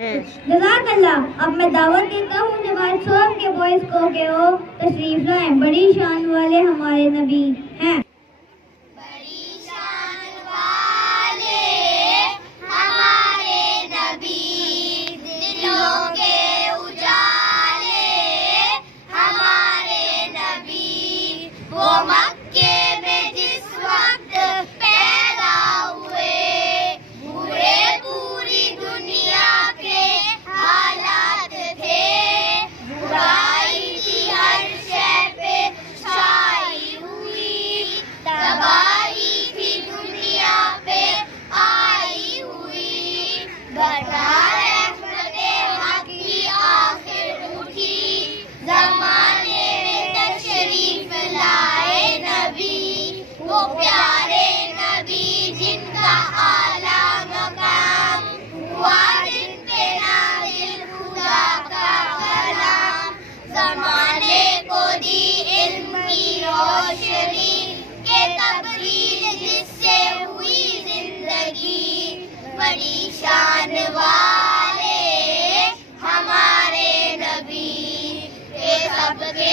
جزاک اللہ. اب میں دعوت دیتا ہوں جماعت صوب کے بوائز کو کہ وہ تشریف لائیں. بڑی شان والے ہمارے نبی ہیں. بڑی شان والے ہمارے نبی، دلوں کے اجالے ہمارے نبی، وہ مکے میں جس وقت پیدا ہوئے، برے پوری دنیا کے حالات تھے، برائی کی ہر شے پہ چھائی ہوئی، تباہی بھی دنیا پہ آئی ہوئی، بنا رحمت حق کی آخر اٹھی، زمانے میں تشریف لائے نبی، وہ پیارے نبی جن کا اعلیٰ مقام ہوا جن پہ نازل خدا کا کلام، زمانے کو دی علم کی روشنی کہ تبدیل جس سے ہوئی زندگی، بڑی شان والے ہمارے نبی، کہ سب کے